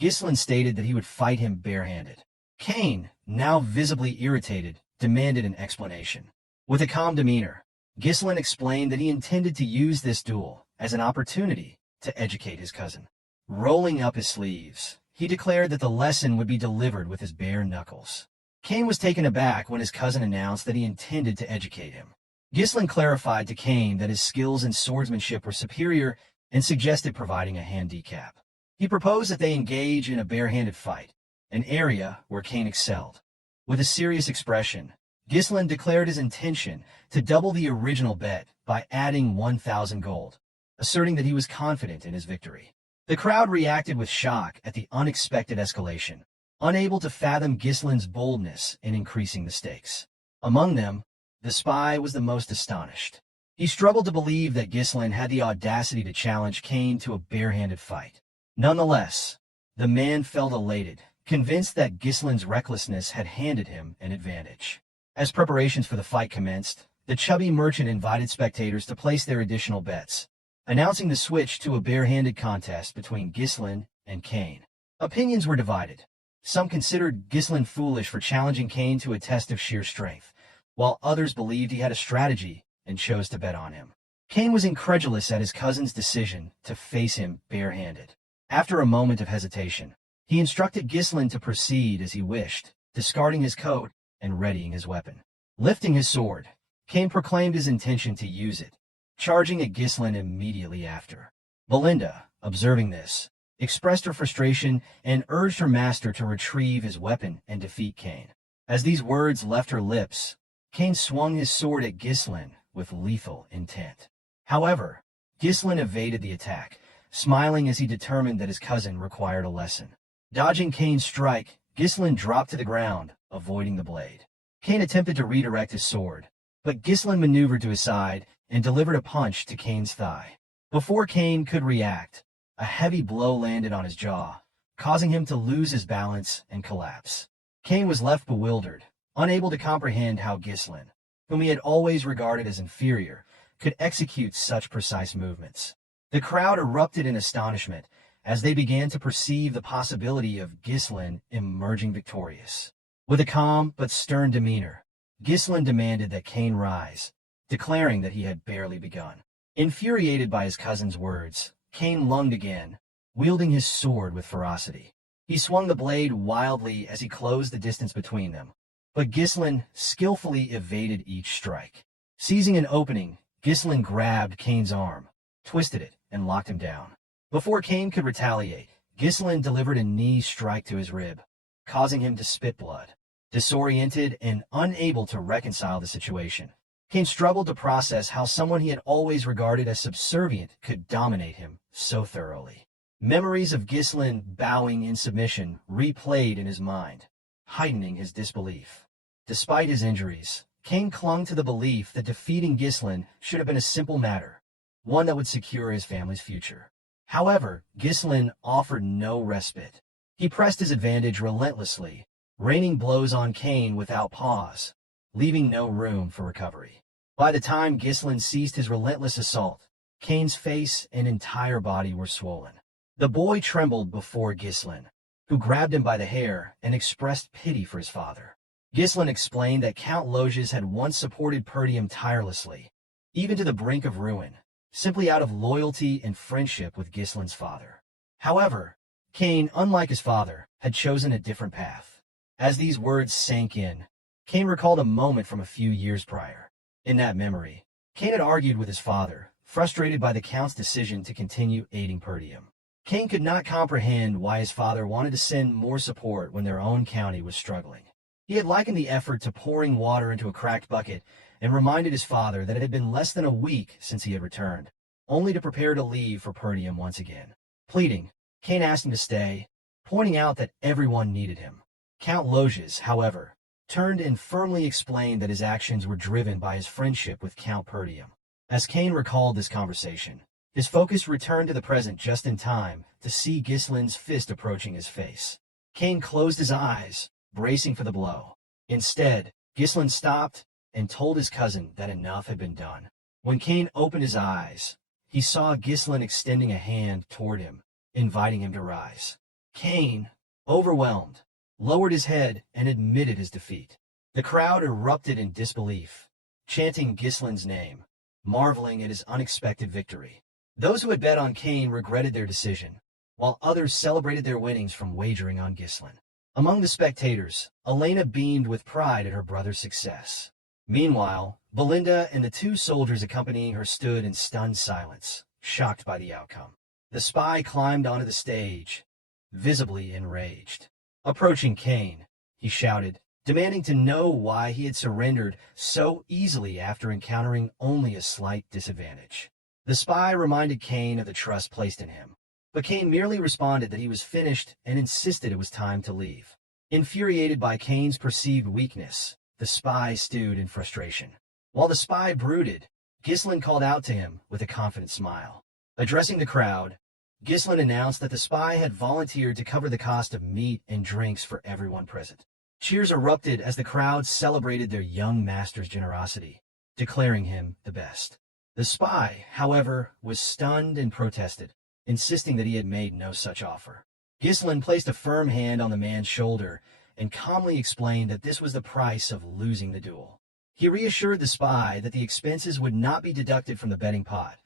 Ghislain stated that he would fight him barehanded. Cain, now visibly irritated, demanded an explanation. With a calm demeanor, Ghislain explained that he intended to use this duel as an opportunity to educate his cousin. Rolling up his sleeves, he declared that the lesson would be delivered with his bare knuckles. Cain was taken aback when his cousin announced that he intended to educate him. Ghislain clarified to Cain that his skills in swordsmanship were superior and suggested providing a handicap. He proposed that they engage in a barehanded fight, an area where Cain excelled. With a serious expression, Ghislain declared his intention to double the original bet by adding 1,000 gold, asserting that he was confident in his victory. The crowd reacted with shock at the unexpected escalation, unable to fathom Ghislain's boldness in increasing the stakes. Among them, the spy was the most astonished. He struggled to believe that Ghislain had the audacity to challenge Cain to a barehanded fight. Nonetheless, the man felt elated, convinced that Ghislain's recklessness had handed him an advantage. As preparations for the fight commenced, the chubby merchant invited spectators to place their additional bets, announcing the switch to a barehanded contest between Ghislain and Cain. Opinions were divided. Some considered Ghislain foolish for challenging Cain to a test of sheer strength, while others believed he had a strategy and chose to bet on him. Cain was incredulous at his cousin's decision to face him barehanded. After a moment of hesitation, he instructed Ghislain to proceed as he wished, discarding his coat and readying his weapon. Lifting his sword, Cain proclaimed his intention to use it, charging at Ghislain immediately after. Belinda, observing this, expressed her frustration and urged her master to retrieve his weapon and defeat Cain. As these words left her lips, Cain swung his sword at Ghislain with lethal intent. However, Ghislain evaded the attack, smiling as he determined that his cousin required a lesson. Dodging Cain's strike, Ghislain dropped to the ground, avoiding the blade. Cain attempted to redirect his sword, but Ghislain maneuvered to his side and delivered a punch to Cain's thigh. Before Cain could react, a heavy blow landed on his jaw, causing him to lose his balance and collapse. Cain was left bewildered, unable to comprehend how Ghislain, whom he had always regarded as inferior, could execute such precise movements. The crowd erupted in astonishment as they began to perceive the possibility of Ghislain emerging victorious. With a calm but stern demeanor, Ghislain demanded that Cain rise, declaring that he had barely begun. Infuriated by his cousin's words, Cain lunged again, wielding his sword with ferocity. He swung the blade wildly as he closed the distance between them, but Ghislain skillfully evaded each strike. Seizing an opening, Ghislain grabbed Cain's arm, twisted it, and locked him down. Before Cain could retaliate, Ghislain delivered a knee strike to his rib, causing him to spit blood. Disoriented and unable to reconcile the situation, Cain struggled to process how someone he had always regarded as subservient could dominate him so thoroughly. Memories of Ghislain bowing in submission replayed in his mind, heightening his disbelief. Despite his injuries, Cain clung to the belief that defeating Ghislain should have been a simple matter, one that would secure his family's future. However, Ghislain offered no respite. He pressed his advantage relentlessly, raining blows on Cain without pause, leaving no room for recovery. By the time Ghislain ceased his relentless assault, Cain's face and entire body were swollen. The boy trembled before Ghislain, who grabbed him by the hair and expressed pity for his father. Ghislain explained that Count Loges had once supported Perdium tirelessly, even to the brink of ruin, simply out of loyalty and friendship with Ghislain's father. However, Cain, unlike his father, had chosen a different path. As these words sank in, Cain recalled a moment from a few years prior. In that memory, Cain had argued with his father, frustrated by the Count's decision to continue aiding Perdium. Cain could not comprehend why his father wanted to send more support when their own county was struggling. He had likened the effort to pouring water into a cracked bucket and reminded his father that it had been less than a week since he had returned, only to prepare to leave for Perdium once again. Pleading, Cain asked him to stay, pointing out that everyone needed him. Count Loges, however, turned and firmly explained that his actions were driven by his friendship with Count Perdium. As Cain recalled this conversation, his focus returned to the present just in time to see Ghislain's fist approaching his face. Cain closed his eyes, bracing for the blow. Instead, Ghislain stopped and told his cousin that enough had been done. When Cain opened his eyes, he saw Ghislain extending a hand toward him, inviting him to rise. Cain, overwhelmed, lowered his head and admitted his defeat. The crowd erupted in disbelief, chanting Ghislain's name, marveling at his unexpected victory. Those who had bet on Cain regretted their decision, while others celebrated their winnings from wagering on Ghislain. Among the spectators, Elena beamed with pride at her brother's success. Meanwhile, Belinda and the two soldiers accompanying her stood in stunned silence, shocked by the outcome. The spy climbed onto the stage, visibly enraged. Approaching Cain, he shouted, demanding to know why he had surrendered so easily after encountering only a slight disadvantage. The spy reminded Cain of the trust placed in him, but Cain merely responded that he was finished and insisted it was time to leave. Infuriated by Cain's perceived weakness, the spy stewed in frustration. While the spy brooded, Ghislain called out to him with a confident smile. Addressing the crowd, Ghislain announced that the spy had volunteered to cover the cost of meat and drinks for everyone present. Cheers erupted as the crowd celebrated their young master's generosity, declaring him the best. The spy, however, was stunned and protested, insisting that he had made no such offer. Ghislain placed a firm hand on the man's shoulder and calmly explained that this was the price of losing the duel. He reassured the spy that the expenses would not be deducted from the betting pot,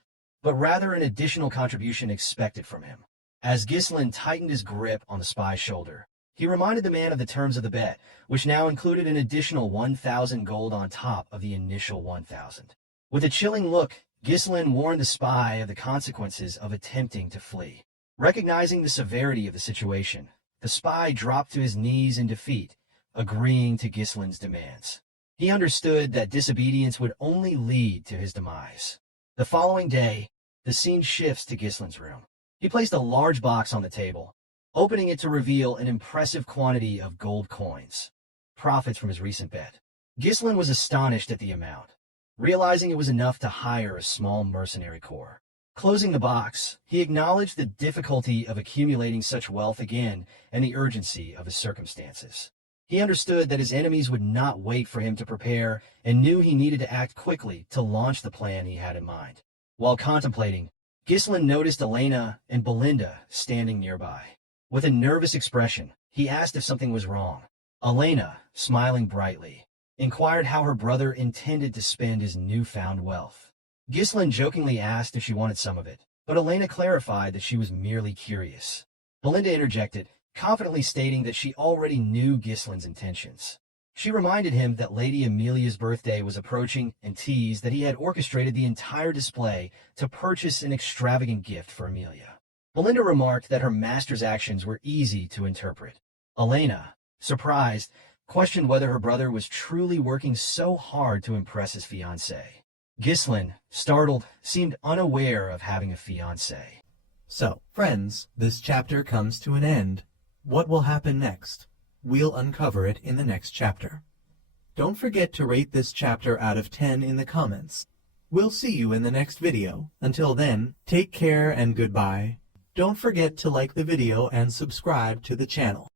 but rather an additional contribution expected from him. As Ghislain tightened his grip on the spy's shoulder, he reminded the man of the terms of the bet, which now included an additional 1,000 gold on top of the initial 1,000. With a chilling look, Ghislain warned the spy of the consequences of attempting to flee. Recognizing the severity of the situation, the spy dropped to his knees in defeat, agreeing to Ghislain's demands. He understood that disobedience would only lead to his demise. The following day, the scene shifts to Ghislain's room. He placed a large box on the table, opening it to reveal an impressive quantity of gold coins, profits from his recent bet. Ghislain was astonished at the amount, realizing it was enough to hire a small mercenary corps. Closing the box, he acknowledged the difficulty of accumulating such wealth again and the urgency of his circumstances. He understood that his enemies would not wait for him to prepare and knew he needed to act quickly to launch the plan he had in mind. While contemplating, Ghislain noticed Elena and Belinda standing nearby. With a nervous expression, he asked if something was wrong. Elena, smiling brightly, inquired how her brother intended to spend his newfound wealth. Ghislain jokingly asked if she wanted some of it, but Elena clarified that she was merely curious. Belinda interjected, confidently stating that she already knew Ghislain's intentions. She reminded him that Lady Amelia's birthday was approaching and teased that he had orchestrated the entire display to purchase an extravagant gift for Amelia. Belinda remarked that her master's actions were easy to interpret. Elena, surprised, questioned whether her brother was truly working so hard to impress his fiancée. Ghislain, startled, seemed unaware of having a fiancée. So, friends, this chapter comes to an end. What will happen next? We'll uncover it in the next chapter. Don't forget to rate this chapter out of 10 in the comments. We'll see you in the next video. Until then, take care and goodbye. Don't forget to like the video and subscribe to the channel.